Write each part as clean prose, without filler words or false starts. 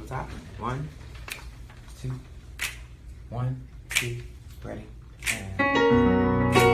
From the top. 1, 2, 1, 2, ready, and...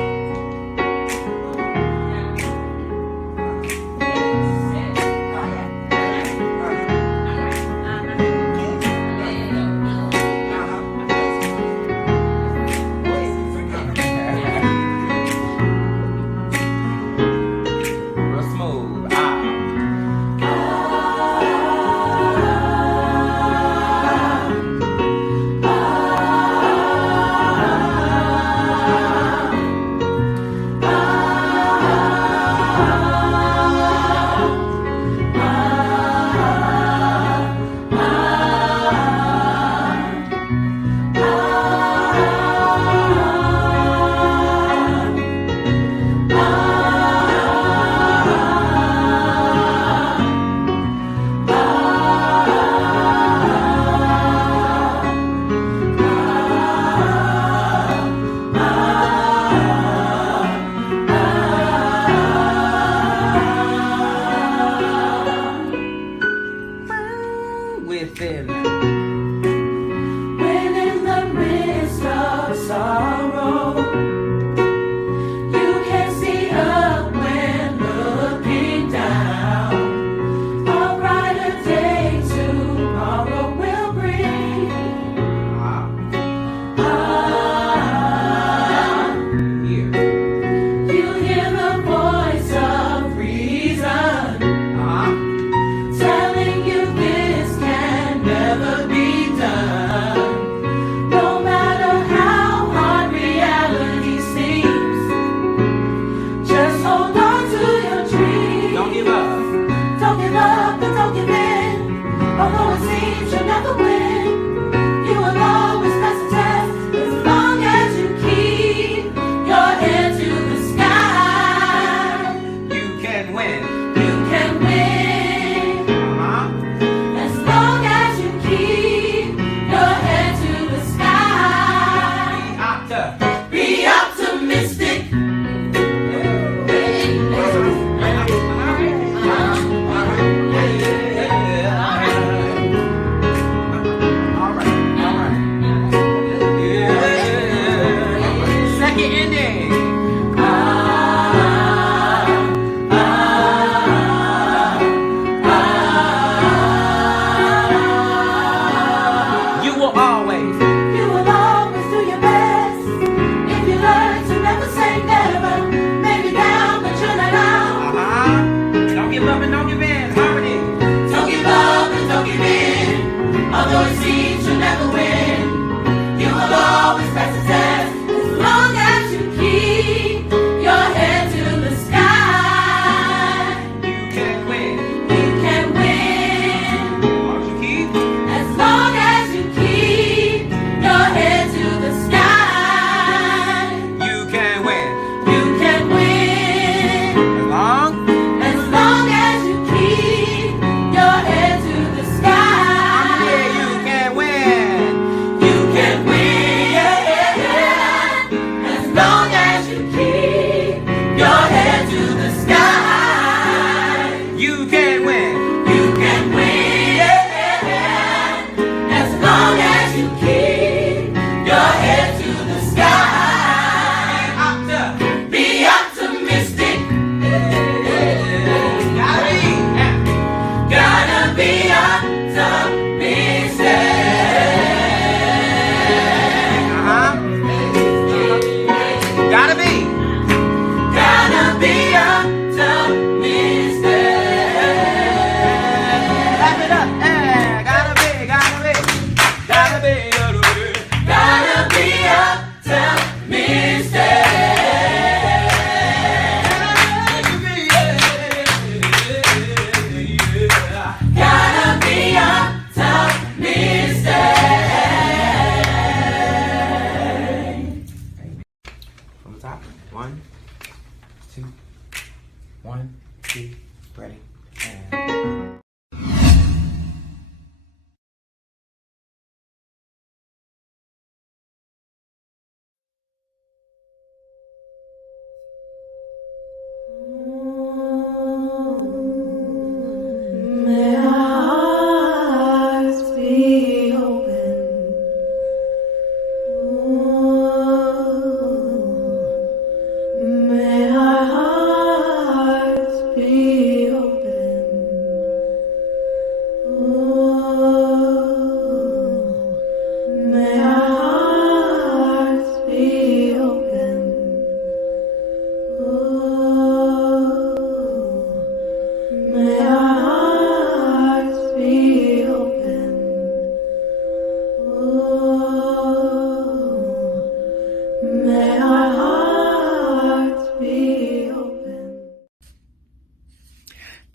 Within. When in the midst of sorrow, you can see up when looking down. A brighter day tomorrow will bring. You hear the voice of reason telling you this can never be done. No matter how hard reality seems, just hold on to your dreams. Don't give up. Don't give up and don't give in. Although it seems you'll never win, you will always pass the test as long as you keep your head to the sky. You can win. You can win. As long as you keep your head to the sky. Be optimistic. Second ending. You will always. You will always do your best. If you learn to never say never, maybe down, but you're not out. Don't give up and don't give in. Harmony. Don't give up and don't give in. Although it seems you'll never win, you will always pass the test as long as you keep your head to the sky. You can win. You can win. Why don't you keep? As long as you keep your head to the sky. You can win. You can win. As long As you keep your head to the sky. yeah, you can win. You can win. As long as you keep your head to the sky. You can win. You can win. As long as you keep your head to the sky. Be optimistic. Gotta be optimistic. Gotta be. Gotta be optimistic. Clap it up. Hey, gotta be. Gotta be. Gotta be. Gotta be optimistic. Gotta be optimistic. From the top. 1, 2, 1, 2, ready, and... May our hearts be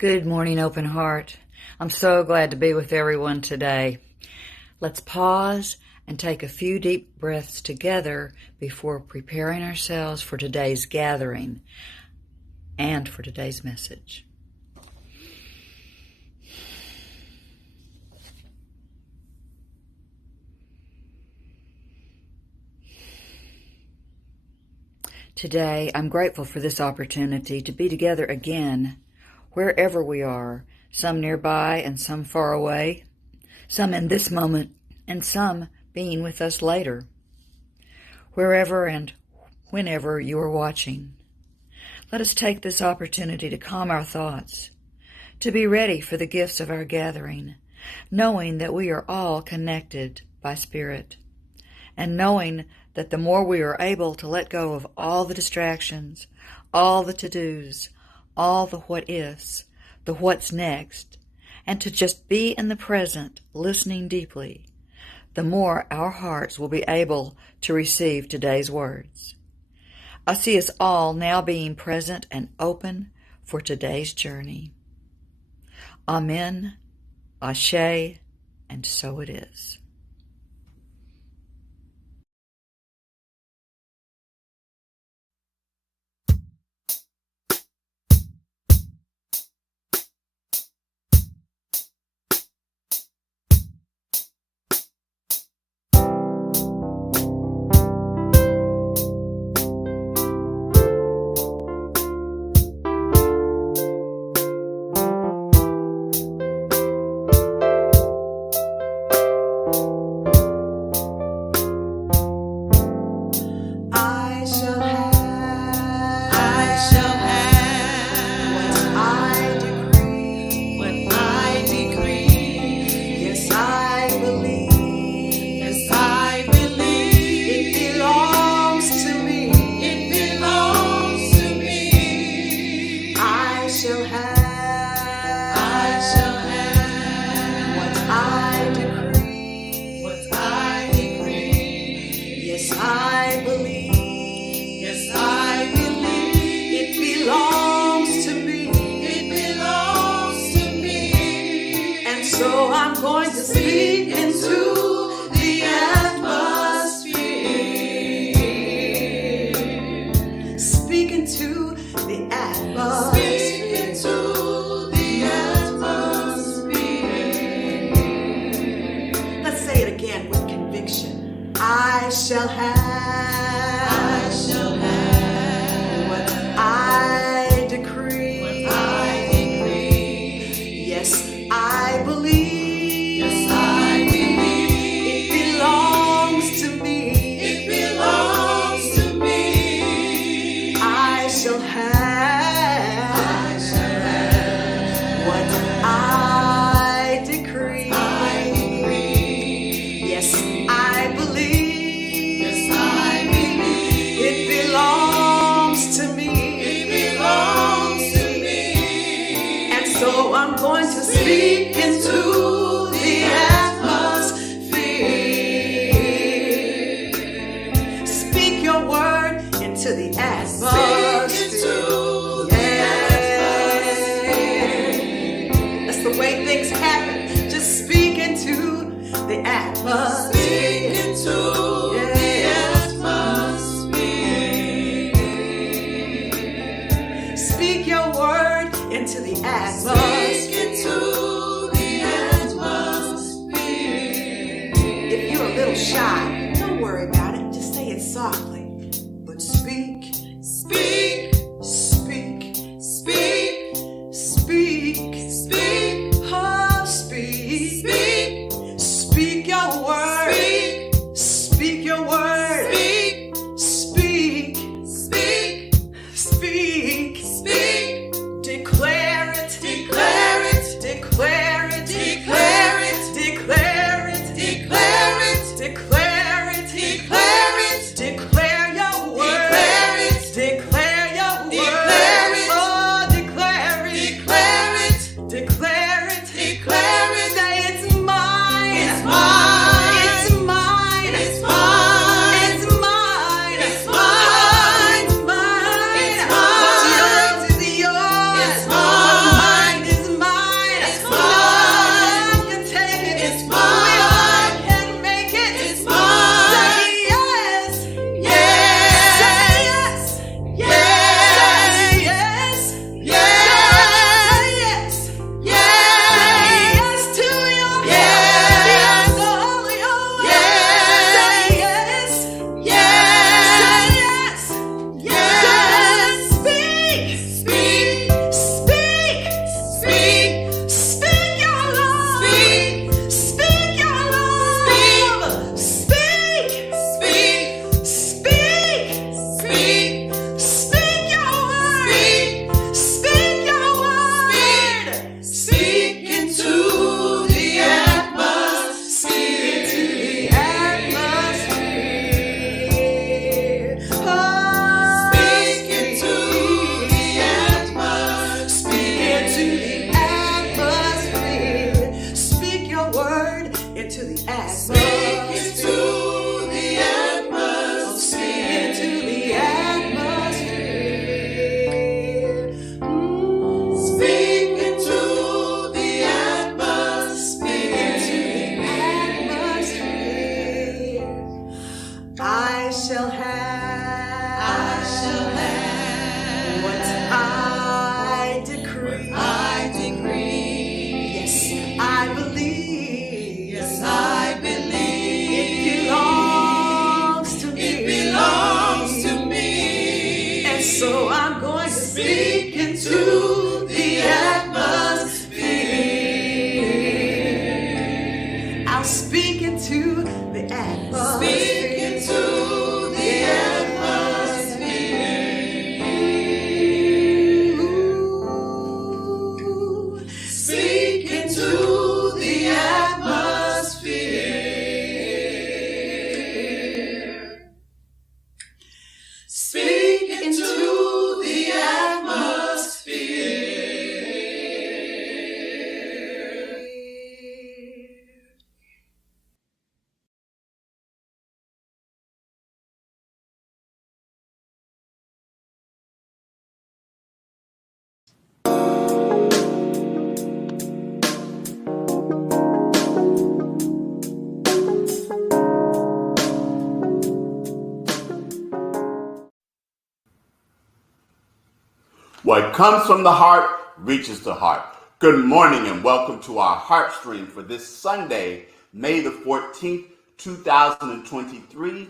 Good morning, Open Heart. I'm so glad to be with everyone today. Let's pause and take a few deep breaths together before preparing ourselves for today's gathering and for today's message. Today, I'm grateful for this opportunity to be together again, wherever we are, some nearby and some far away, some in this moment and some being with us later. Wherever and whenever you are watching, let us take this opportunity to calm our thoughts, to be ready for the gifts of our gathering, knowing that we are all connected by Spirit, and knowing that the more we are able to let go of all the distractions, all the to-dos, all the what-ifs, the what's next, and to just be in the present, listening deeply, the more our hearts will be able to receive today's words. I see us all now being present and open for today's journey. Amen, Ashe, and so it is. So I'm going to speak into the atmosphere. Speak into the atmosphere. Speak into the atmosphere. Let's say it again with conviction. I shall have what I decree. Yes, I believe. Yes, I believe. It belongs to me. It belongs to me. I shall have. What I decree. Yes, I believe. Yes, I believe. It belongs to me. It belongs to me. And so I'm going to speak into the atmosphere. Speak your word into the atmosphere. That's the way things happen. Just speak into the atmosphere. Speak into the atmosphere. Speak your word into the atmosphere. Shy. Don't worry about it. Just say it softly. But speak, speak, speak, speak, speak, speak, oh, speak, speak, speak your word, speak your word, speak, speak, speak, speak, declare it, declare. So I'm going to speak into the atmosphere. I'll speak into the atmosphere. Speak into the atmosphere. Speak into the atmosphere. Speak into the atmosphere. What comes from the heart reaches the heart. Good morning and welcome to our Heartstream for this Sunday, May the 14th, 2023.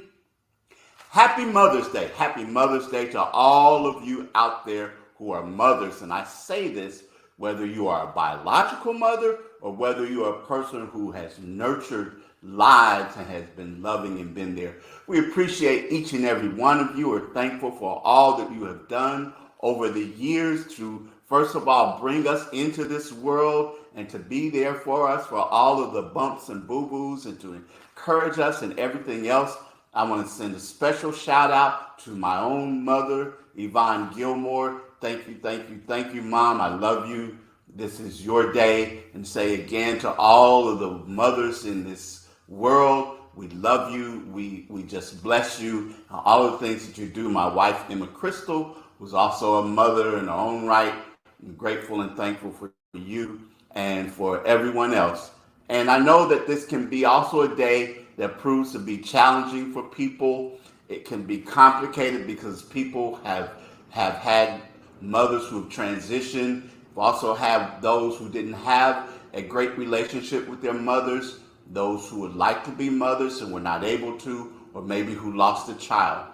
Happy Mother's Day. Happy Mother's Day to all of you out there who are mothers. And I say this whether you are a biological mother or whether you are a person who has nurtured lives and has been loving and been there. We appreciate each and every one of you. We're thankful for all that you have done over the years to, first of all, bring us into this world and to be there for us for all of the bumps and boo-boos and to encourage us and everything else. I want to send a special shout out to my own mother, Yvonne Gilmore. Thank you, thank you, thank you, Mom. I love you. This is your day. And say again to all of the mothers in this world, we love you. We just bless you. All of the things that you do. My wife, Emma Crystal, who's also a mother in her own right. I'm grateful and thankful for you and for everyone else. And I know that this can be also a day that proves to be challenging for people. It can be complicated because people have had mothers who have transitioned. We also have those who didn't have a great relationship with their mothers, those who would like to be mothers and were not able to, or maybe who lost a child.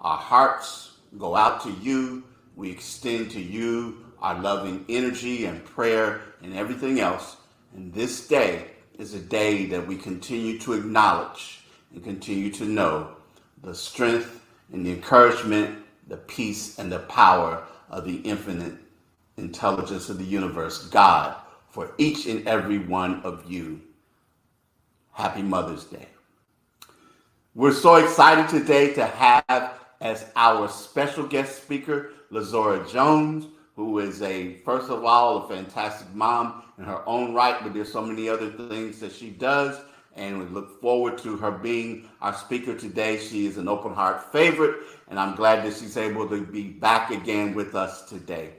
Our hearts go out to you. We extend to you our loving energy and prayer and everything else. And this day is a day that we continue to acknowledge and continue to know the strength and the encouragement, the peace and the power of the infinite intelligence of the universe, God, for each and every one of you. Happy Mother's Day. We're so excited today to have as our special guest speaker, Lazora Jones, who is first of all, a fantastic mom in her own right, but there's so many other things that she does, and we look forward to her being our speaker today. She is an open heart favorite, and I'm glad that she's able to be back again with us today.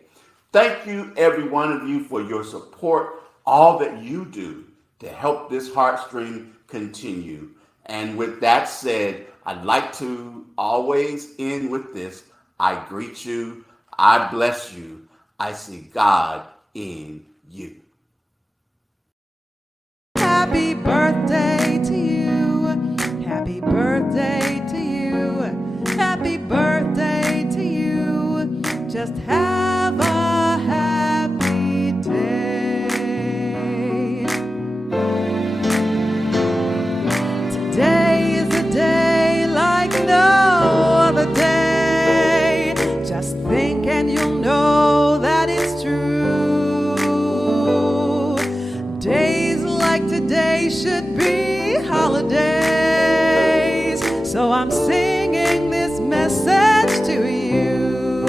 Thank you, every one of you, for your support, all that you do to help this Heartstream continue. And with that said, I'd like to always end with this. I greet you. I bless you. I see God in you. Happy birthday to you. Happy birthday to you. Happy birthday to you. Just have a happy day. Today is a day like no other day. Just think and you'll know that it's true. Days like today should be holidays. So I'm singing this message to you.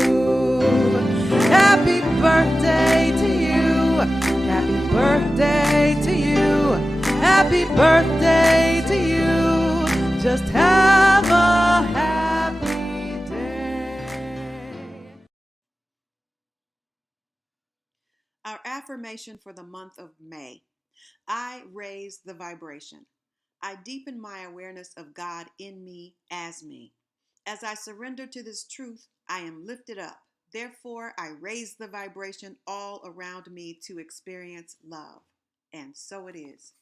Happy birthday to you. Happy birthday to you. Happy birthday to you. Just have a happy day. Our affirmation for the month of May. I raise the vibration. I deepen my awareness of God in me as me. As I surrender to this truth, I am lifted up. Therefore, I raise the vibration all around me to experience love. And so it is.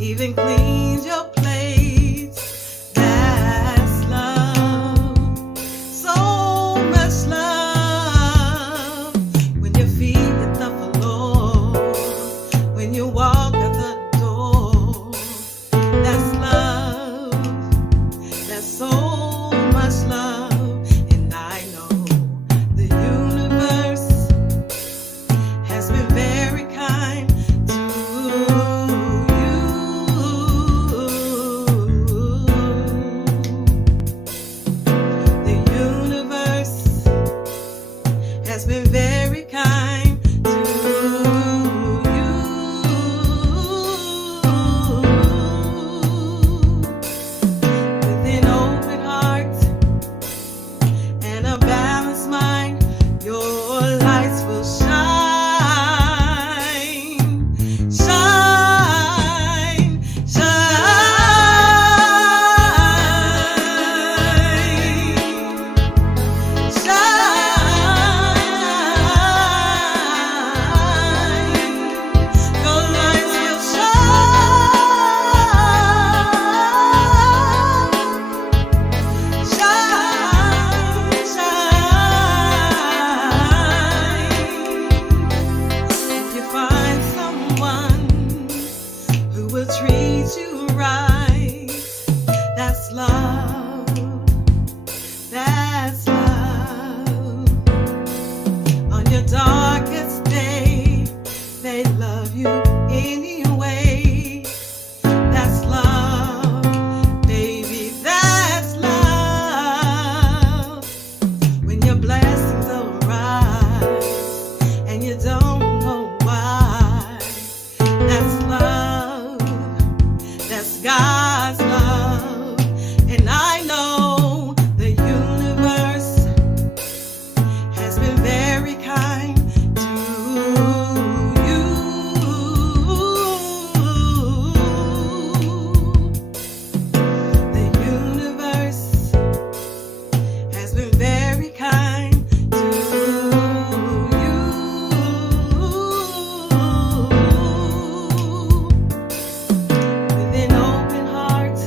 even cleans your plate. That's love, so much love. When your feet hit the floor, when you walk out the door, that's love, that's so much love. And I know the universe has been very kind to you. The universe has been very kind to you. With an open heart and a balanced mind, your lights will shine, shine, shine, shine. Your lights will shine, shine, shine. If you find someone who will treat you right, that's love, that's love. On your darkest day, they love you anyway. That's love, baby, that's love. When your blessings arise and you don't know why, that's love, that's God's love. And I know the universe has been very kind to you. The universe has been very kind to you. With an open heart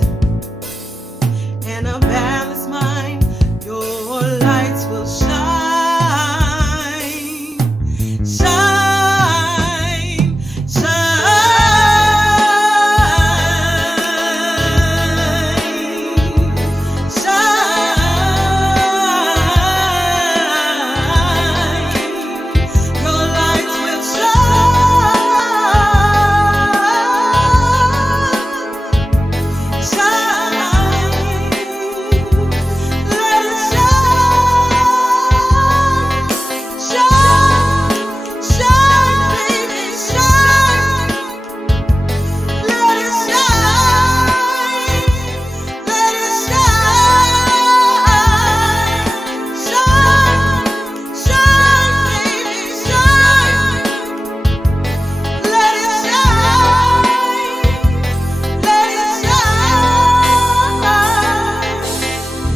and a balanced mind, your lights will shine, shine, shine, shine. Your lights will shine, shine. Let it shine, shine, shine, baby, shine. Let it shine, let it shine, shine, shine, baby, shine. Let it shine, let it shine.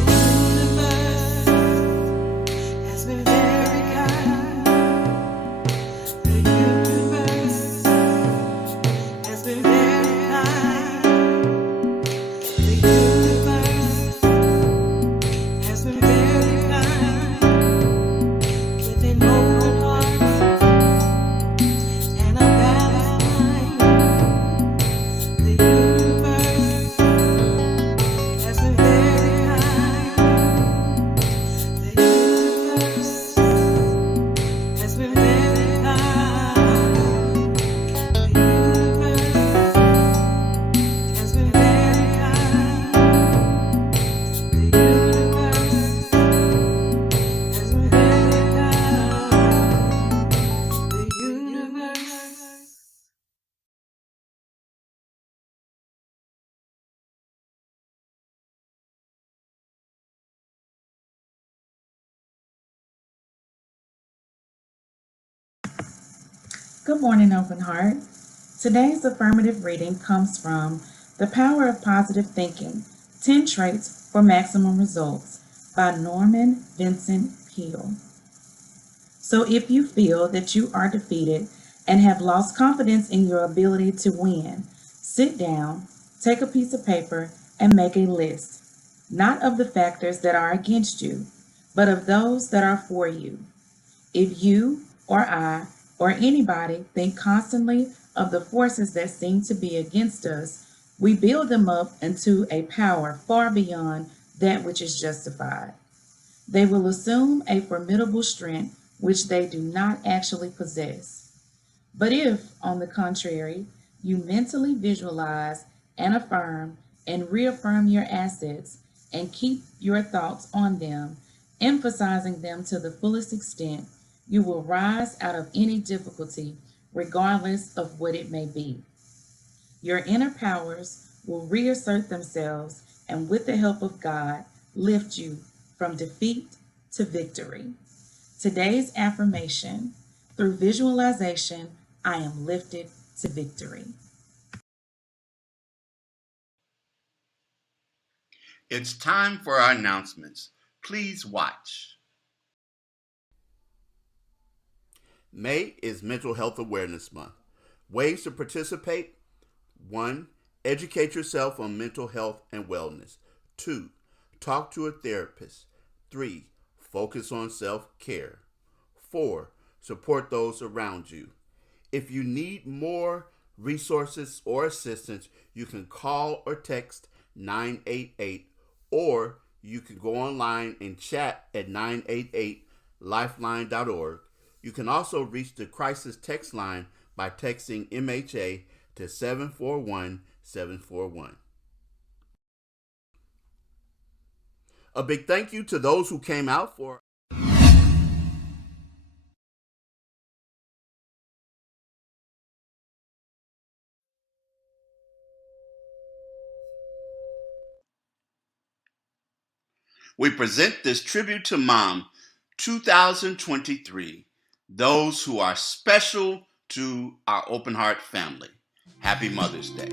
The universe has been very kind. The universe has been very kind. The universe has been very kind. With an open heart and a balanced mind, the universe has been very kind. The universe has been very kind. The universe has been very kind. The universe has been very kind. The universe. Good morning, Open Heart. Today's affirmative reading comes from The Power of Positive Thinking, 10 Traits for Maximum Results by Norman Vincent Peale. So if you feel that you are defeated and have lost confidence in your ability to win, Sit down, take a piece of paper, and make a list, not of the factors that are against you, but of those that are for you. If you or I or anybody think constantly of the forces that seem to be against us, we build them up into a power far beyond that which is justified. They will assume a formidable strength which they do not actually possess. But if, on the contrary, you mentally visualize and affirm and reaffirm your assets and keep your thoughts on them, emphasizing them to the fullest extent, you will rise out of any difficulty, regardless of what it may be. Your inner powers will reassert themselves and, with the help of God, lift you from defeat to victory. Today's affirmation: through visualization, I am lifted to victory. It's time for our announcements. Please watch. May is Mental Health Awareness Month. Ways to participate: 1. Educate yourself on mental health and wellness. 2. Talk to a therapist. 3. Focus on self-care. 4. Support those around you. If you need more resources or assistance, you can call or text 988, or you can go online and chat at 988lifeline.org. You can also reach the crisis text line by texting MHA to 741-741. A big thank you to those who came out for We present this Tribute to Mom 2023, those who are special to our Open Heart family. Happy Mother's Day.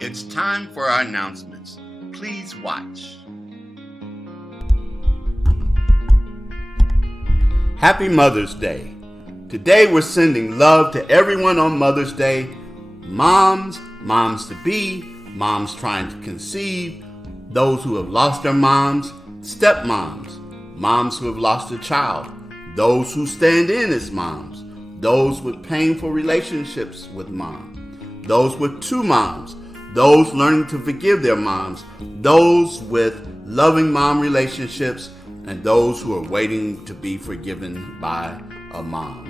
It's time for our announcements. Please watch. Happy Mother's Day. Today we're sending love to everyone on Mother's Day. Moms, moms-to-be, moms trying to conceive, those who have lost their moms, stepmoms, moms who have lost a child, those who stand in as moms, those with painful relationships with mom, those with two moms, those learning to forgive their moms, those with loving mom relationships, and those who are waiting to be forgiven by a mom.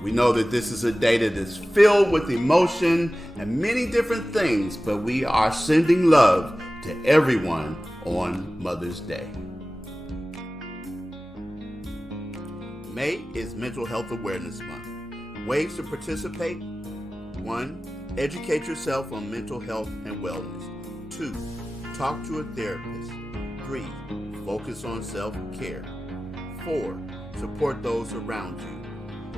We know that this is a day that is filled with emotion and many different things, but we are sending love to everyone on Mother's Day. May is Mental Health Awareness Month. Ways to participate: 1. Educate yourself on mental health and wellness. 2. Talk to a therapist. 3. Focus on self-care. 4. Support those around you.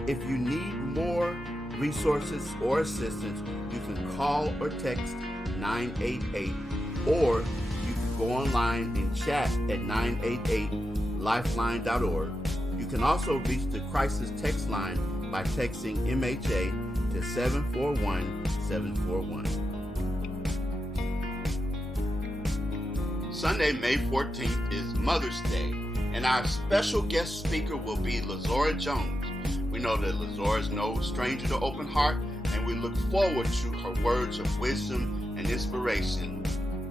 If you need more resources or assistance, you can call or text 988, or you can go online and chat at 988lifeline.org. You can also reach the crisis text line by texting MHA to 741-741. Sunday, May 14th is Mother's Day, and our special guest speaker will be Lazora Jones. We know that Lazora is no stranger to open heart, and we look forward to her words of wisdom and inspiration.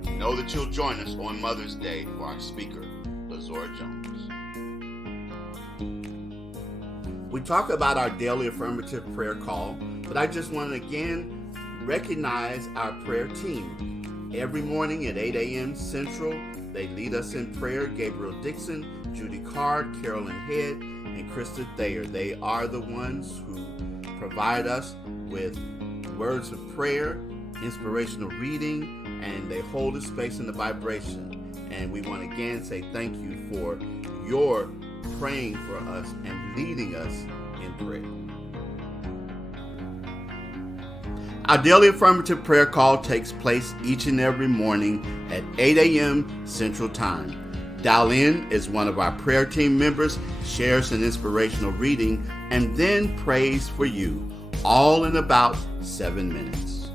We know that you'll join us on Mother's Day for our speaker, Lazora Jones. We talk about our daily affirmative prayer call, but I just want to again recognize our prayer team. Every morning at 8 a.m. Central, they lead us in prayer. Gabriel Dixon, Judy Card, Carolyn Head, and Krista Thayer. They are the ones who provide us with words of prayer, inspirational reading, and they hold a space in the vibration. And we want to again say thank you for your praying for us and leading us in prayer. Our daily affirmative prayer call takes place each and every morning at 8 a.m. Central Time. Dial in as one of our prayer team members shares an inspirational reading and then prays for you, all in about 7 minutes.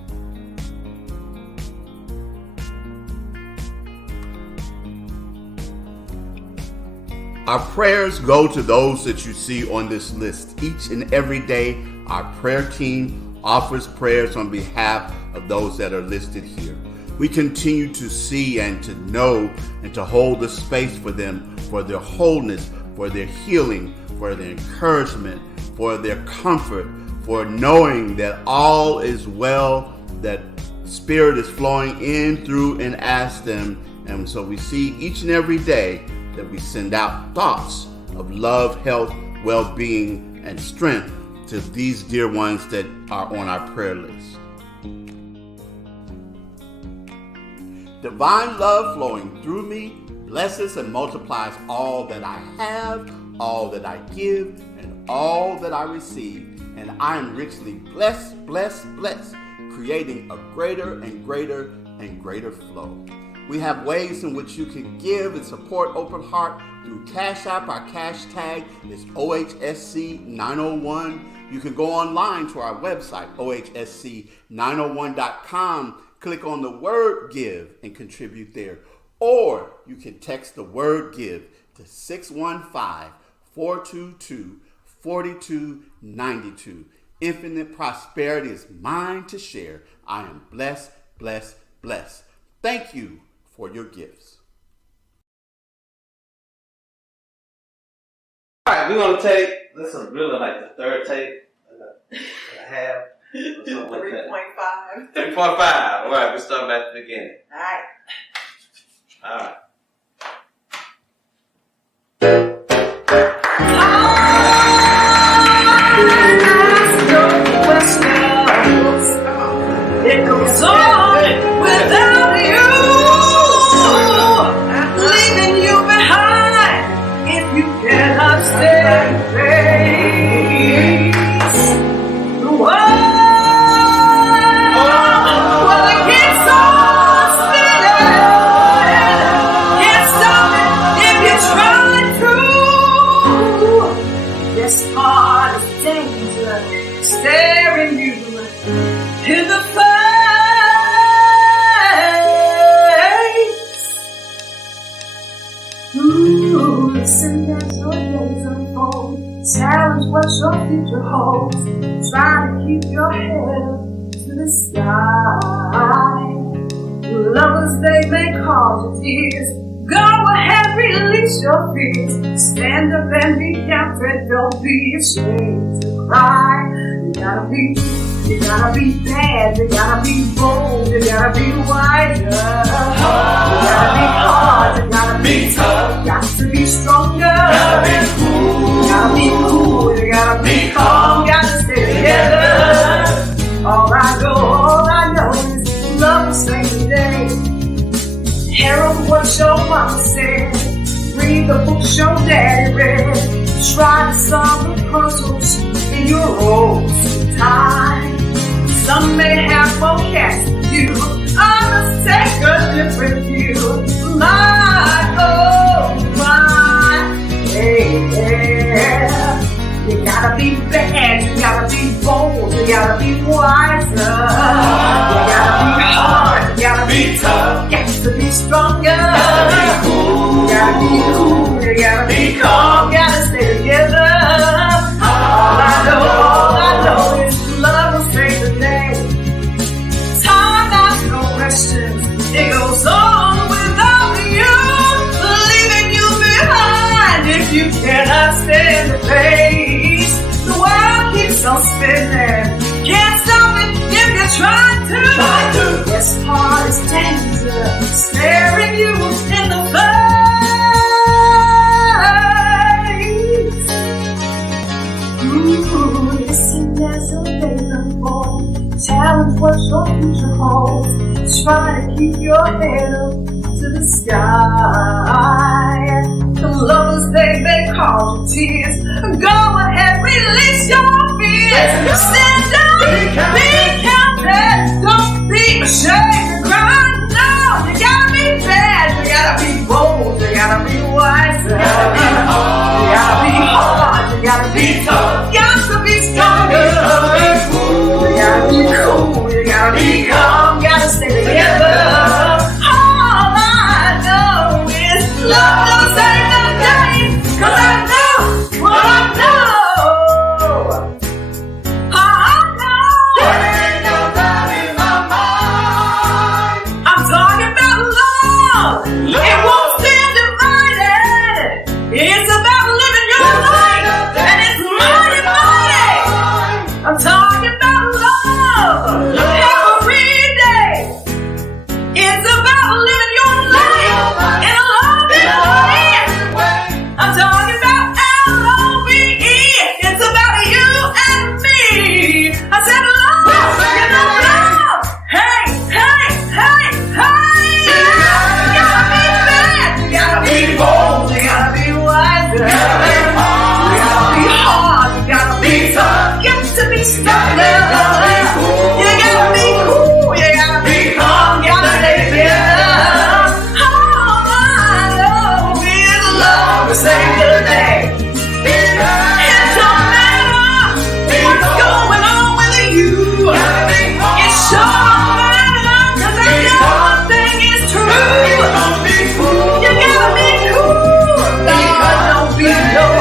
Our prayers go to those that you see on this list. Each and every day, our prayer team offers prayers on behalf of those that are listed here. We continue to see and to know and to hold the space for them, for their wholeness, for their healing, for their encouragement, for their comfort, for knowing that all is well, that Spirit is flowing in, through, and as them. And so we see each and every day that we send out thoughts of love, health, well-being, and strength to these dear ones that are on our prayer list. Divine love flowing through me blesses and multiplies all that I have, all that I give, and all that I receive. And I am richly blessed, creating a greater and greater and greater flow. We have ways in which you can give and support Open Heart through Cash App. Our cash tag is OHSC901. You can go online to our website, OHSC901.com. Click on the word give and contribute there. Or you can text the word give to 615-422-4292. Infinite prosperity is mine to share. I am blessed. Thank you for your gifts. All right, we're going to take, this is really like the third take and a half. 3.5. 3.5. All right, we'll start back at the beginning. All right. All right. It goes on without you, leaving you behind if you cannot stay in place. The world This heart is danger, staring you in the face. Ooh, listen as your days unfold. Challenge what your future holds. Try to keep your head up to the sky. Lovers, they may cause you tears. Go ahead, release your fears. Stand up and be counted. Don't be ashamed to cry. You gotta be bad. You gotta be bold. You gotta be wiser. You gotta be hard. You gotta be tough. You got to be stronger. You gotta be cool. You gotta be cool. You gotta be calm. You gotta stay together. All I know is love will save the day. Herald what your mama said. Read the books your daddy read. Try to solve the puzzles in your own time. Some may have more cash than you. Others take a different view. You gotta be bad. You gotta be bold. You gotta be wiser. You gotta be hard. You gotta be tough. Got to be stronger. You gotta be cool. You gotta be cool. You gotta be calm. You gotta stay together. All I know is love will save the day. Time asks no questions. It goes on without you, leaving you behind if you cannot stand the pace. The world keeps on spinning. Can't stop it if you try to. This heart is danger, staring you in the face. Ooh, listen as your days unfold. Challenge what your future holds. Try to keep your head up to the sky. The lovers, they may cause you tears. Go ahead, release your fears. Stand up, be counted. Don't be ashamed to cry. No, you gotta be bad. You gotta be bold. You gotta be wiser. You gotta be hard. You gotta be tough. You got to be stronger. You gotta be cool. You gotta be calm. You gotta stay together. All I know is love don't save the day. 'Cause I know what I know. I know. There ain't no doubt in my mind. I'm talking about love. It won't stand divided. It's about living your life, and it's mighty, mighty. I'm talking about love every day. It's about living your life in a loving way. I'm talking about LOVE. It's about you and me. I said love, you know love. Hey, hey, hey, hey. You gotta be bad. You gotta be bold. You gotta be wise. You gotta be hard. You gotta be tough. You got to be stronger. You gotta be cool. You gotta be calm. You gotta stay together. All I know is love will save the day. It don't matter what's going on with you. It sure don't matter, 'cause I know one thing is true. You gotta be cool. Don't be low.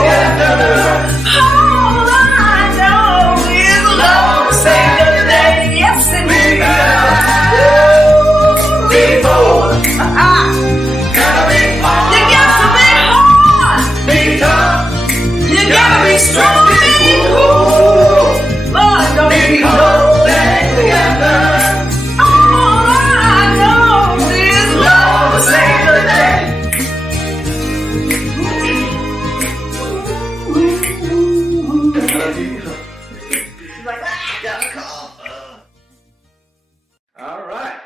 All I know is love will save the day. Yes, it will. Be bold. You gotta be hard. Be tough. You gotta be strong. Be cool. Lord, don't be low. Together. All I know is love will save the day. All right.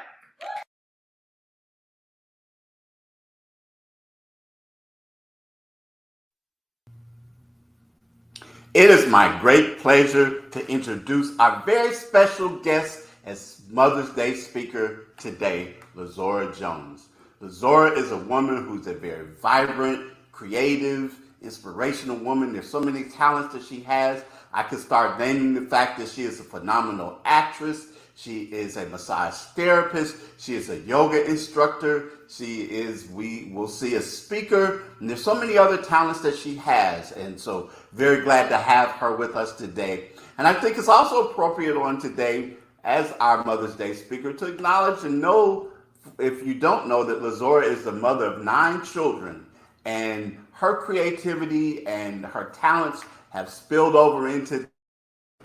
It is my great pleasure to introduce our very special guest as Mother's Day speaker today, Lazora Jones. Lazora is a woman who's a very vibrant, creative, inspirational woman. There's so many talents that she has. I could start naming the fact that she is a phenomenal actress. She is a massage therapist. She is a yoga instructor. She is, we will see, a speaker. And there's so many other talents that she has. And so very glad to have her with us today. And I think it's also appropriate on today, as our Mother's Day speaker, to acknowledge and know, if you don't know, that Lazora is the mother of 9 children. And her creativity and her talents have spilled over into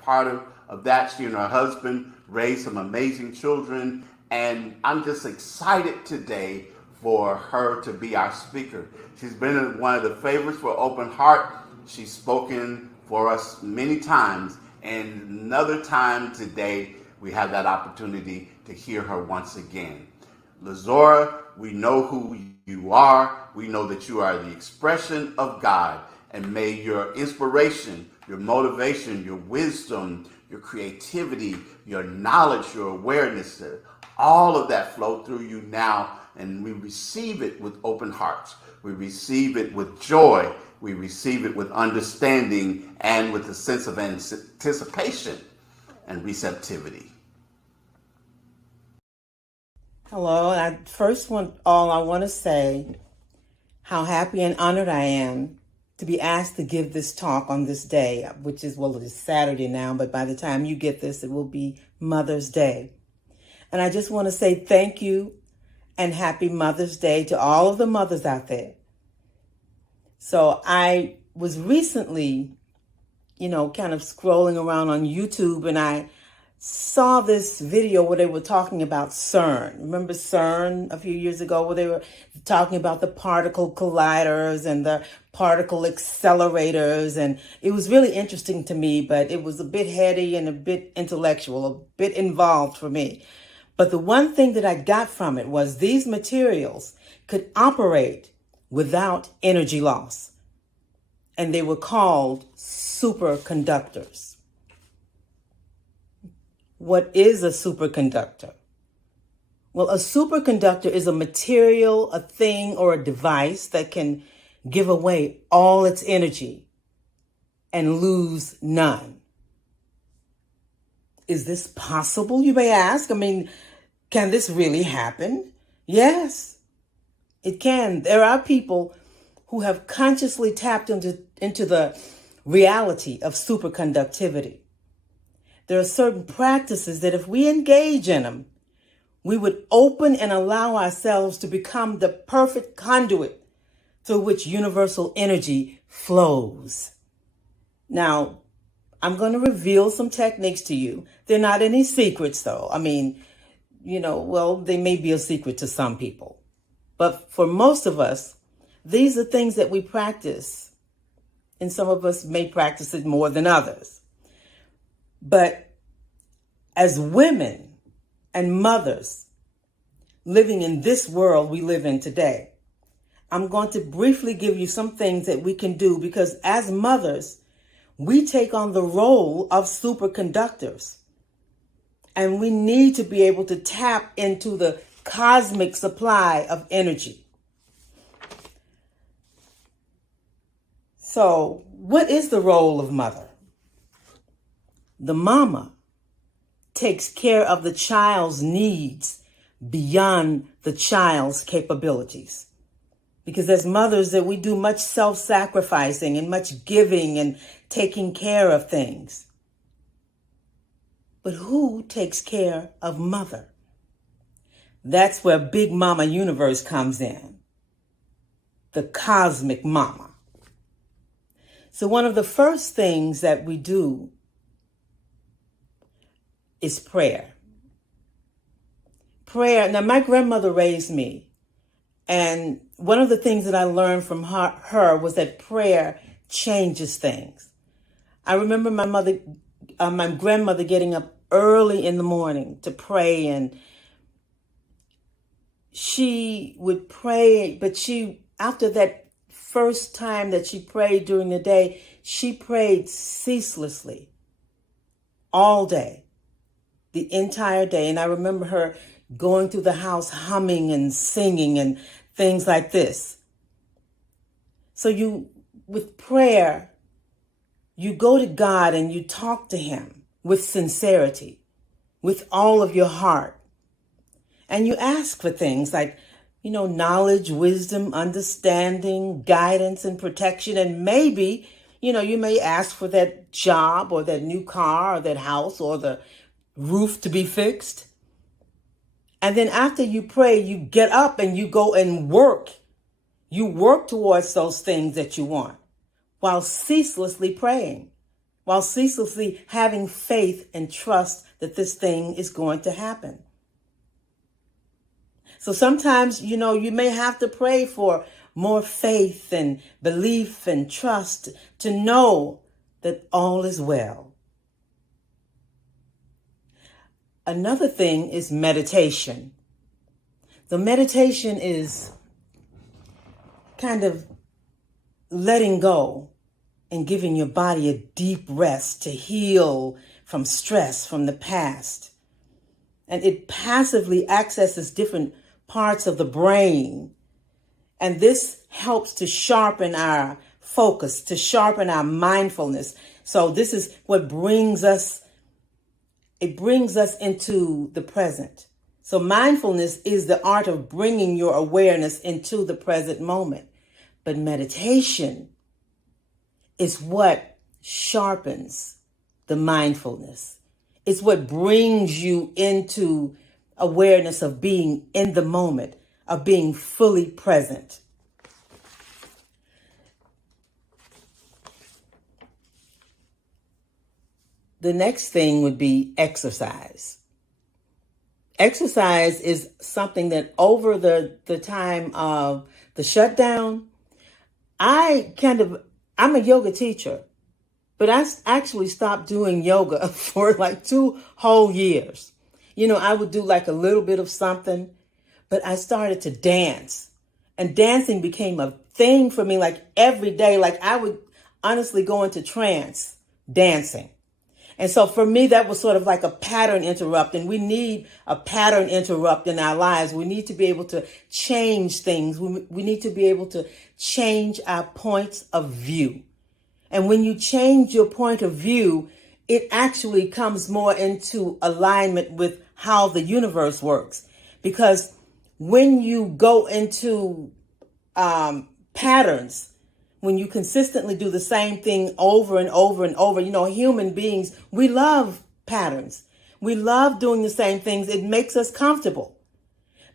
part of that. She and her husband raised some amazing children. And I'm just excited today for her to be our speaker. She's been one of the favorites for Open Heart. She's spoken for us many times. And another time today, we have that opportunity to hear her once again. Lazora, we know who you are. We know that you are the expression of God. And may your inspiration, your motivation, your wisdom, your creativity, your knowledge, your awareness, all of that flow through you now. And we receive it with open hearts. We receive it with joy. We receive it with understanding and with a sense of anticipation and receptivity. Hello, I want to say how happy and honored I am to be asked to give this talk on this day, which is, well, it is Saturday now, but by the time you get this, it will be Mother's Day. And I just want to say thank you and happy Mother's Day to all of the mothers out there. So I was recently, kind of scrolling around on YouTube, and I saw this video where they were talking about CERN. Remember CERN a few years ago, where they were talking about the particle colliders and the particle accelerators. And it was really interesting to me, but it was a bit heady and a bit intellectual, a bit involved for me. But the one thing that I got from it was these materials could operate without energy loss. And they were called superconductors. What is a superconductor? Well, a superconductor is a material, a thing, or a device that can give away all its energy and lose none. Is this possible, you may ask? I mean, can this really happen? Yes, it can. There are people who have consciously tapped into the reality of superconductivity. There are certain practices that if we engage in them, we would open and allow ourselves to become the perfect conduit through which universal energy flows. Now, I'm going to reveal some techniques to you. They're not any secrets, though. I mean, they may be a secret to some people. But for most of us, these are things that we practice. And some of us may practice it more than others. But as women and mothers living in this world we live in today, I'm going to briefly give you some things that we can do, because as mothers, we take on the role of superconductors. And we need to be able to tap into the cosmic supply of energy. So, what is the role of mother? The mama takes care of the child's needs beyond the child's capabilities. Because as mothers, that we do much self-sacrificing and much giving and taking care of things. But who takes care of mother? That's where Big Mama Universe comes in. The cosmic mama. So one of the first things that we do is prayer. Prayer. Now, my grandmother raised me. And one of the things that I learned from her was that prayer changes things. I remember my grandmother getting up early in the morning to pray, and she would pray, but after that first time that she prayed during the day, she prayed ceaselessly all day, the entire day. And I remember her going through the house humming and singing and things like this. So with prayer, you go to God and you talk to him with sincerity, with all of your heart. And you ask for things like, knowledge, wisdom, understanding, guidance, and protection. And maybe, you may ask for that job or that new car or that house or the roof to be fixed. And then after you pray, you get up and you go and work. You work towards those things that you want while ceaselessly praying, while ceaselessly having faith and trust that this thing is going to happen. So sometimes, you may have to pray for more faith and belief and trust to know that all is well. Another thing is meditation. The meditation is kind of letting go and giving your body a deep rest to heal from stress from the past. And it passively accesses different parts of the brain. And this helps to sharpen our focus, to sharpen our mindfulness. So this is what brings us into the present. So mindfulness is the art of bringing your awareness into the present moment. But meditation is what sharpens the mindfulness. It's what brings you into awareness of being in the moment, of being fully present. The next thing would be exercise. Exercise is something that over the time of the shutdown, I'm a yoga teacher, but I actually stopped doing yoga for like 2 whole years. I would do like a little bit of something, but I started to dance, and dancing became a thing for me like every day. Like I would honestly go into trance dancing. And so for me, that was sort of like a pattern interrupt, and we need a pattern interrupt in our lives. We need to be able to change things. We need to be able to change our points of view. And when you change your point of view, it actually comes more into alignment with how the universe works. Because when you go into patterns, when you consistently do the same thing over and over and over, human beings, we love patterns. We love doing the same things. It makes us comfortable.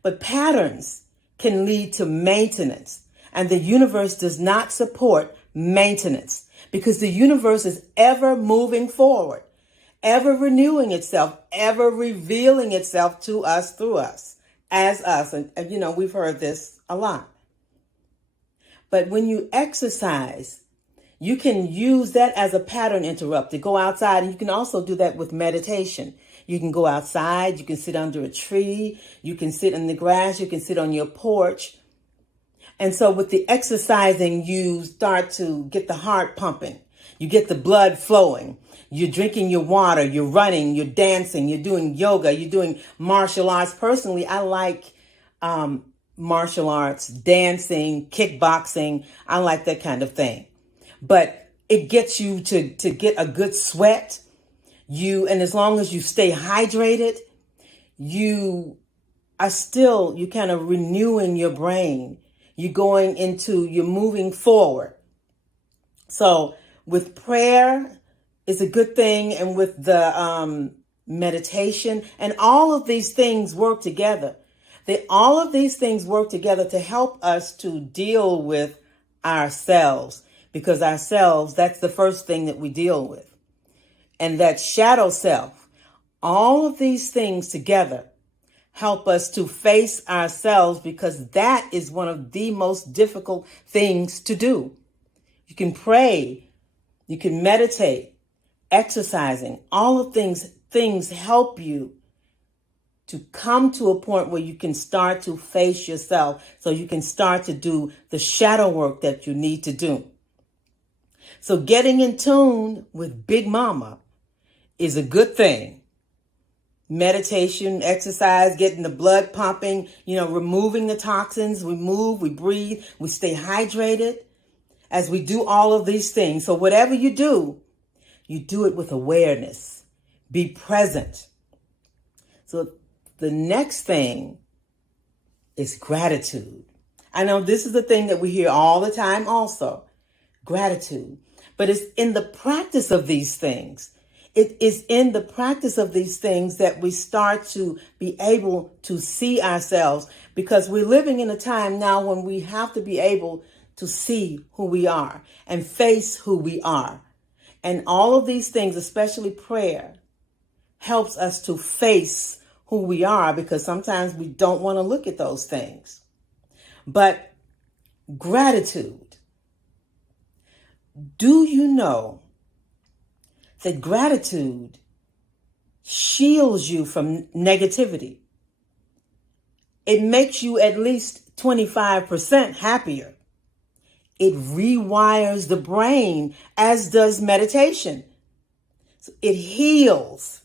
But patterns can lead to maintenance. And the universe does not support maintenance, because the universe is ever moving forward, ever renewing itself, ever revealing itself to us, through us, as us. And we've heard this a lot. But when you exercise, you can use that as a pattern interrupter. Go outside, and you can also do that with meditation. You can go outside, you can sit under a tree, you can sit in the grass, you can sit on your porch. And so with the exercising, you start to get the heart pumping. You get the blood flowing. You're drinking your water, you're running, you're dancing, you're doing yoga, you're doing martial arts. Personally, I like martial arts, dancing, kickboxing. I like that kind of thing. But it gets you to get a good sweat. And as long as you stay hydrated, you kind of renewing your brain. You're moving forward. So with prayer is a good thing, and with the meditation, and all of these things work together. All of these things work together to help us to deal with ourselves, because ourselves, that's the first thing that we deal with. And that shadow self, all of these things together help us to face ourselves, because that is one of the most difficult things to do. You can pray, you can meditate, exercising, all of things help you to come to a point where you can start to face yourself, so you can start to do the shadow work that you need to do. So getting in tune with Big Mama is a good thing. Meditation, exercise, getting the blood pumping, removing the toxins. We move, we breathe, we stay hydrated. as we do all of these things. So whatever you do it with awareness. Be present. So the next thing is gratitude. I know this is the thing that we hear all the time also, gratitude. But it's in the practice of these things. It is in the practice of these things that we start to be able to see ourselves, because we're living in a time now when we have to be able to see who we are and face who we are. And all of these things, especially prayer, helps us to face who we are, because sometimes we don't want to look at those things. But gratitude. Do you know that gratitude shields you from negativity? It makes you at least 25% happier. It rewires the brain, as does meditation. So it heals.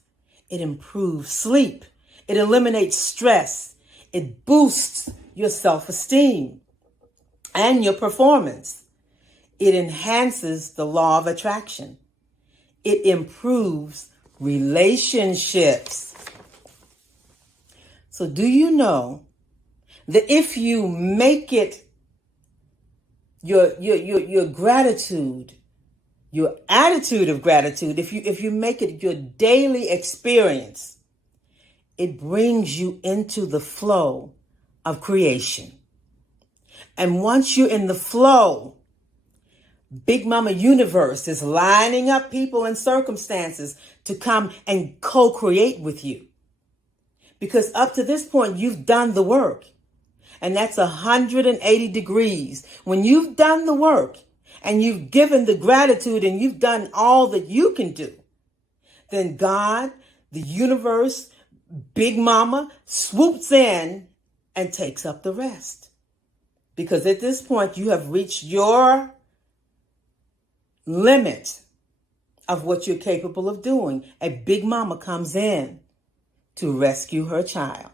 It improves sleep. It eliminates stress. It boosts your self-esteem and your performance. It enhances the law of attraction. It improves relationships. So do you know that if you make it your gratitude, your attitude of gratitude, if you make it your daily experience, it brings you into the flow of creation. And once you're in the flow, Big Mama Universe is lining up people and circumstances to come and co-create with you. Because up to this point, you've done the work. And that's 180 degrees. When you've done the work and you've given the gratitude and you've done all that you can do, then God, the universe, Big Mama swoops in and takes up the rest. Because at this point, you have reached your limit of what you're capable of doing. A Big Mama comes in to rescue her child.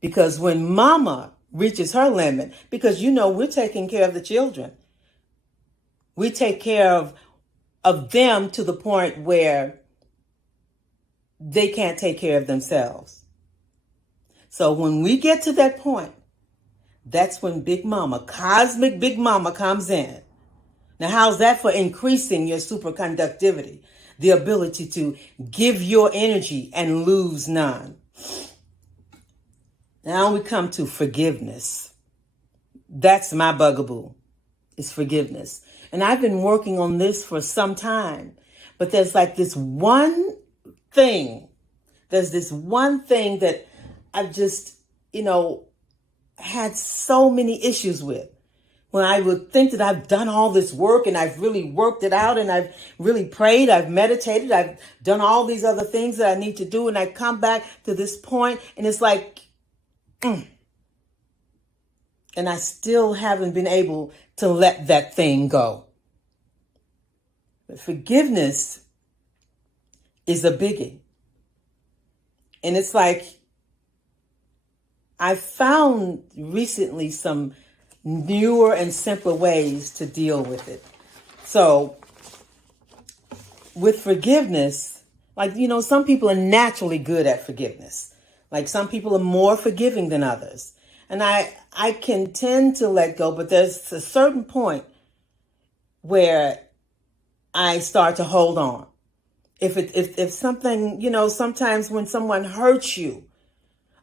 Because when Mama reaches her limit, because we're taking care of the children. We take care of them to the point where they can't take care of themselves. So when we get to that point, that's when Big Mama, cosmic Big Mama, comes in. Now, how's that for increasing your superconductivity? The ability to give your energy and lose none. Now we come to forgiveness. That's my bugaboo, is forgiveness. And I've been working on this for some time. But there's like this one thing. There's this one thing that I've just, had so many issues with. When I would think that I've done all this work and I've really worked it out and I've really prayed, I've meditated, I've done all these other things that I need to do. And I come back to this point and it's like, and I still haven't been able to let that thing go. But forgiveness is a biggie. And it's like, I found recently some newer and simpler ways to deal with it. So with forgiveness, some people are naturally good at forgiveness. Like some people are more forgiving than others. And I can tend to let go, but there's a certain point where I start to hold on. If something, sometimes when someone hurts you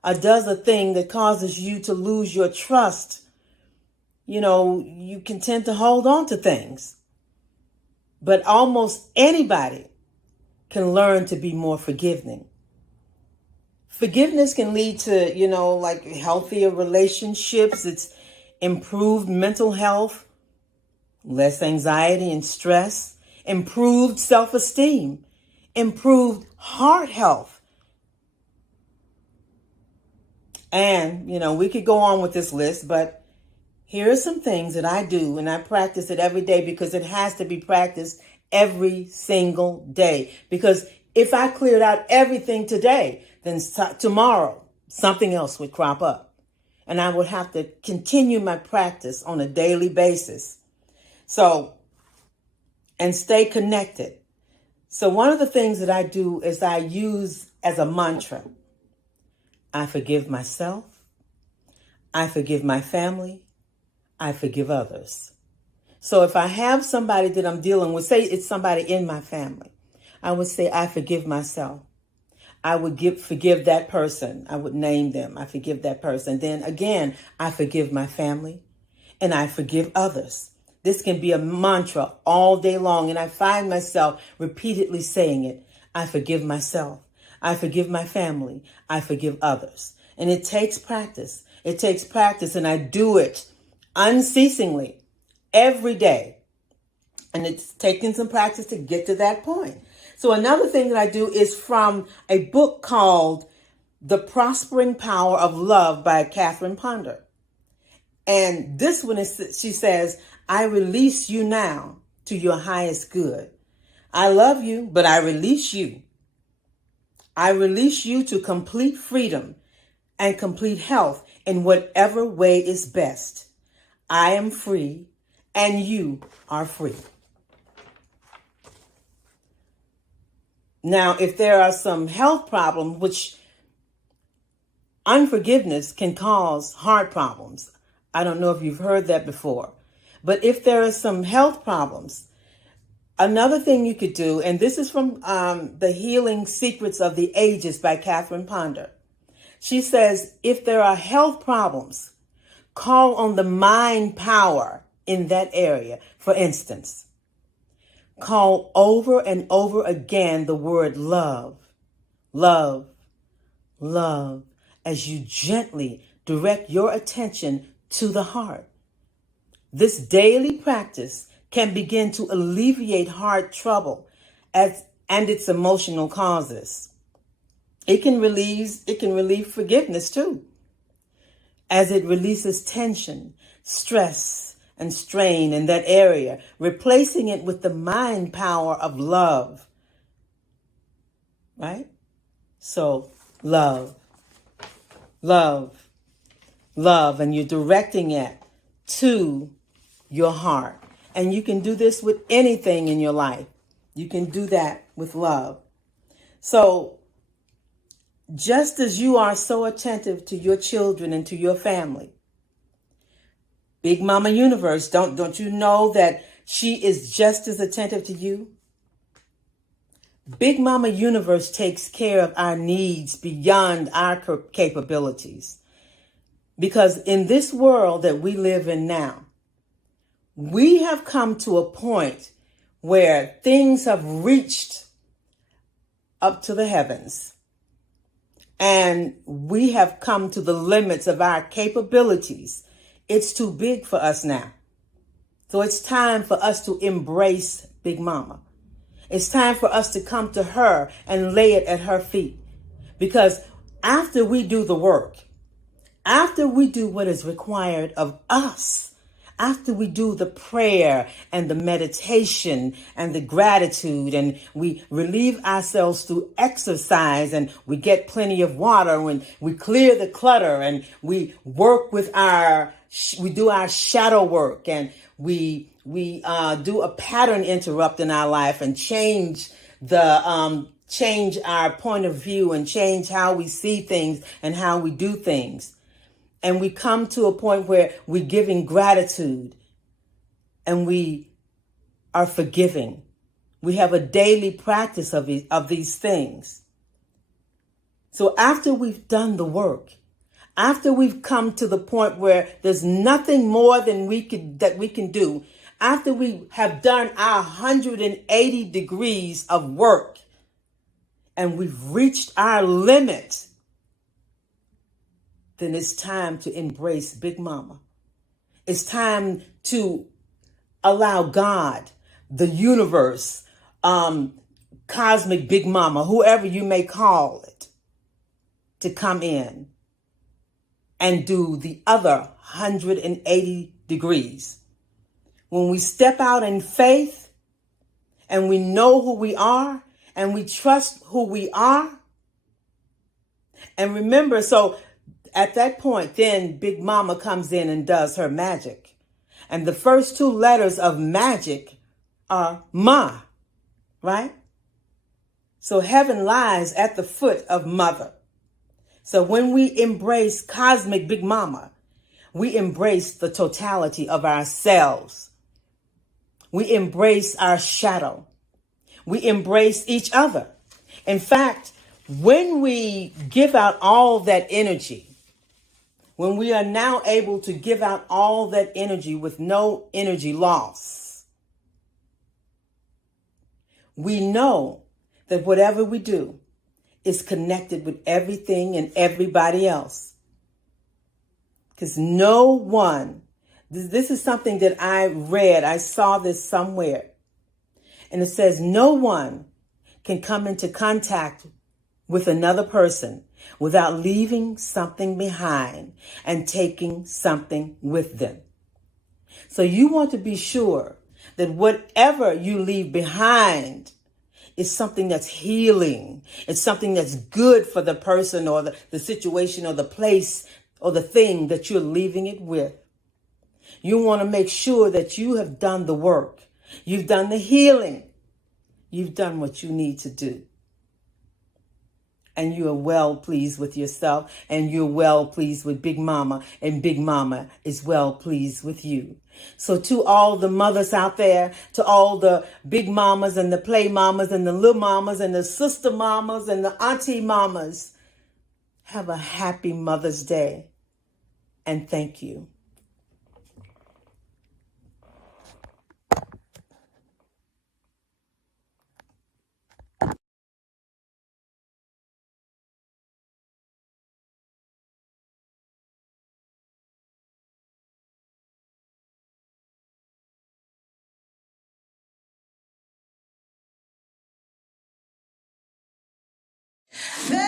or does a thing that causes you to lose your trust, you can tend to hold on to things. But almost anybody can learn to be more forgiving. Forgiveness can lead to, healthier relationships. It's improved mental health, less anxiety and stress, improved self-esteem, improved heart health. And, we could go on with this list, but here are some things that I do, and I practice it every day because it has to be practiced every single day. Because if I cleared out everything today, then tomorrow something else would crop up. And I would have to continue my practice on a daily basis. So, and stay connected. So one of the things that I do is I use as a mantra, I forgive myself, I forgive my family, I forgive others. So if I have somebody that I'm dealing with, say it's somebody in my family, I would say, I forgive myself. I would forgive that person. I would name them. I forgive that person. Then again, I forgive my family and I forgive others. This can be a mantra all day long. And I find myself repeatedly saying it. I forgive myself. I forgive my family. I forgive others. And it takes practice. It takes practice. And I do it unceasingly every day. And it's taken some practice to get to that point. So another thing that I do is from a book called The Prospering Power of Love by Catherine Ponder. And this one is, she says, I release you now to your highest good. I love you, but I release you. I release you to complete freedom and complete health in whatever way is best. I am free and you are free. Now, if there are some health problems, which unforgiveness can cause heart problems. I don't know if you've heard that before. But if there are some health problems, another thing you could do, and this is from The Healing Secrets of the Ages by Catherine Ponder. She says, if there are health problems, call on the mind power in that area. For instance, call over and over again the word love, love, love, as you gently direct your attention to the heart. This daily practice can begin to alleviate heart trouble and its emotional causes. It can relieve forgiveness too, as it releases tension, stress, and strain in that area, replacing it with the mind power of love. Right? So, love, love, love, and you're directing it to your heart. And you can do this with anything in your life. You can do that with love. So, just as you are so attentive to your children and to your family, Big Mama Universe, don't you know that she is just as attentive to you? Big Mama Universe takes care of our needs beyond our capabilities. Because in this world that we live in now, we have come to a point where things have reached up to the heavens. And we have come to the limits of our capabilities. It's too big for us now. So it's time for us to embrace Big Mama. It's time for us to come to her and lay it at her feet. Because after we do the work, after we do what is required of us, after we do the prayer and the meditation and the gratitude, and we relieve ourselves through exercise, and we get plenty of water, and we clear the clutter, and we work with we do our shadow work, and we do a pattern interrupt in our life and change our point of view and change how we see things and how we do things. And we come to a point where we're giving gratitude and we are forgiving. We have a daily practice of these things. So after we've done the work, after we've come to the point where there's nothing more than we can do, after we have done our 180 degrees of work and we've reached our limit, then it's time to embrace Big Mama. It's time to allow God, the universe, cosmic Big Mama, whoever you may call it, to come in and do the other 180 degrees. When we step out in faith and we know who we are and we trust who we are, and remember, so at that point, then Big Mama comes in and does her magic. And the first two letters of magic are Ma, right? So heaven lies at the foot of mother. So when we embrace cosmic Big Mama, we embrace the totality of ourselves. We embrace our shadow. We embrace each other. In fact, when we give out all that energy, when we are now able to give out all that energy with no energy loss, we know that whatever we do is connected with everything and everybody else. Because no one, this is something that I read, I saw this somewhere, and it says no one can come into contact with another person without leaving something behind and taking something with them. So you want to be sure that whatever you leave behind is something that's healing. It's something that's good for the person or the situation or the place or the thing that you're leaving it with. You want to make sure that you have done the work. You've done the healing. You've done what you need to do. And you are well pleased with yourself, and you're well pleased with Big Mama, and Big Mama is well pleased with you. So to all the mothers out there, to all the big mamas and the play mamas and the little mamas and the sister mamas and the auntie mamas, have a happy Mother's Day, and thank you. There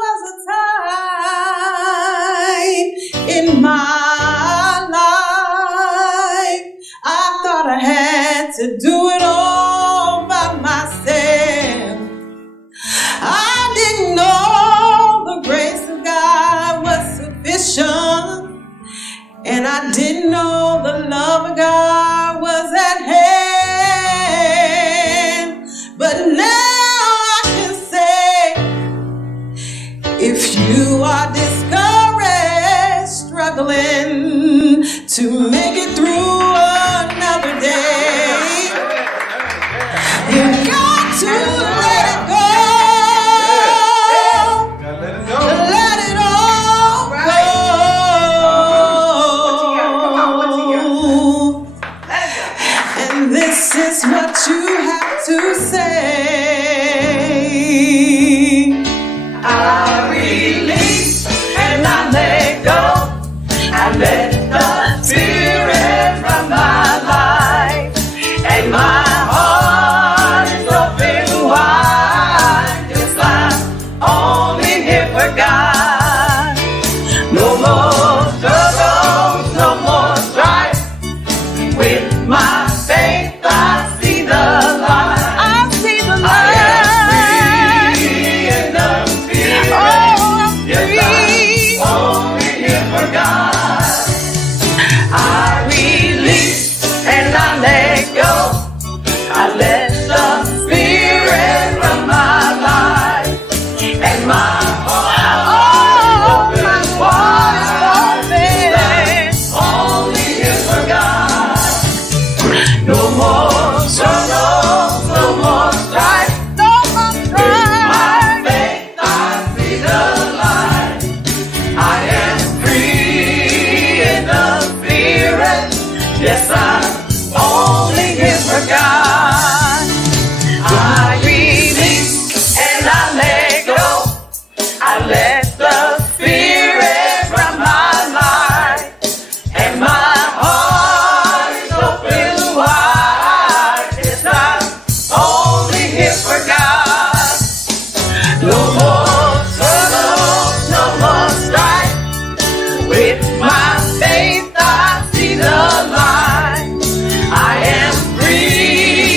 was a time in my life I thought I had to do it all by myself. I didn't know the grace of God was sufficient, and I didn't know the love of God was at hand. But now if you are discouraged, struggling to make it through another day, you got to let it go. Let it all go. And this is what you have to say. I release and I let go. I let the Spirit run my life, and my heart is open wide. Yes, I'm only here for God. No more struggles, no more strife. With my faith, I see the light. I see the light. I let the Spirit run my life, and my heart is open wide. Only here for God. No more struggles, no more strife. No more strife. With my faith, I see the light. I am free in the Spirit. Yes, I'm only here for God. I release and I let go. I let the Spirit run my life, and my heart is open wide. Yes, I'm only here for God. No more struggles, no more strife. With my faith, I see the light. I am free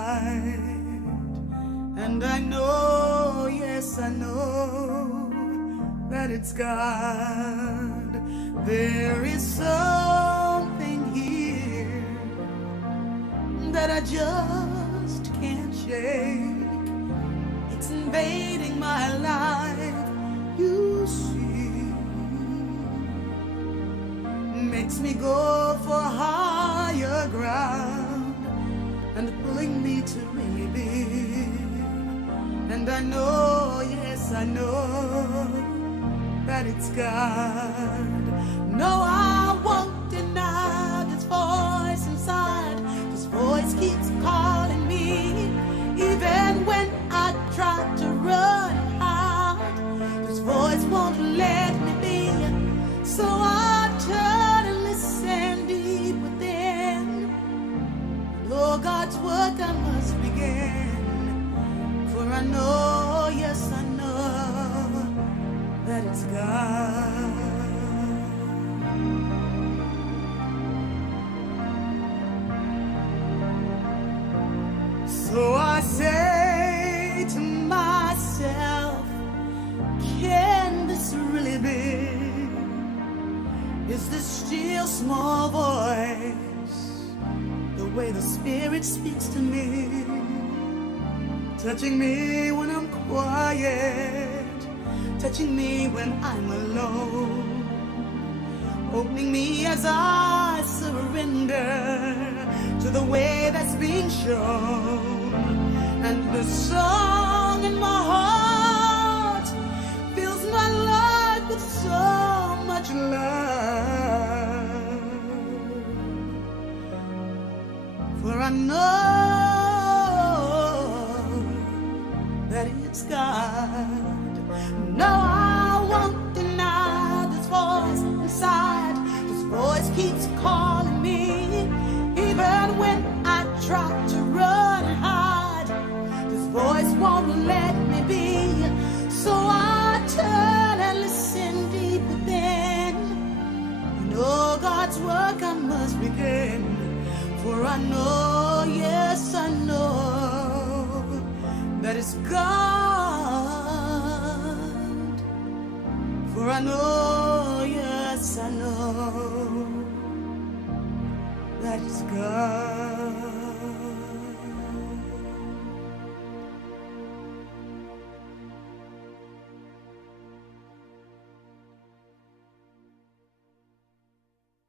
night. And I know, yes, I know that it's God. There is something here that I just can't shake. It's invading my life, you see. Makes me go for higher ground and pulling me to really big. And I know, yes, I know that it's God. No, I won't deny this voice inside. This voice keeps calling me, even when I try to run and hide. This voice won't let me be, so I turn and listen deep within. And oh, God's work I must begin. For I know, yes, I know that it's God. So I say to myself, can this really be? Is this still small voice the way the Spirit speaks to me? Touching me when I'm quiet, touching me when I'm alone, opening me as I surrender to the way that's being shown. And the song in my heart fills my life with so much love. For I know that it's God. No, I won't deny this voice inside. This voice keeps calling me, even when I try to run and hide. This voice won't let me be, so I turn and listen deep within. And oh, God's work I must begin. For I know, yes, I know that it's God. For I know, yes, I know that it's God.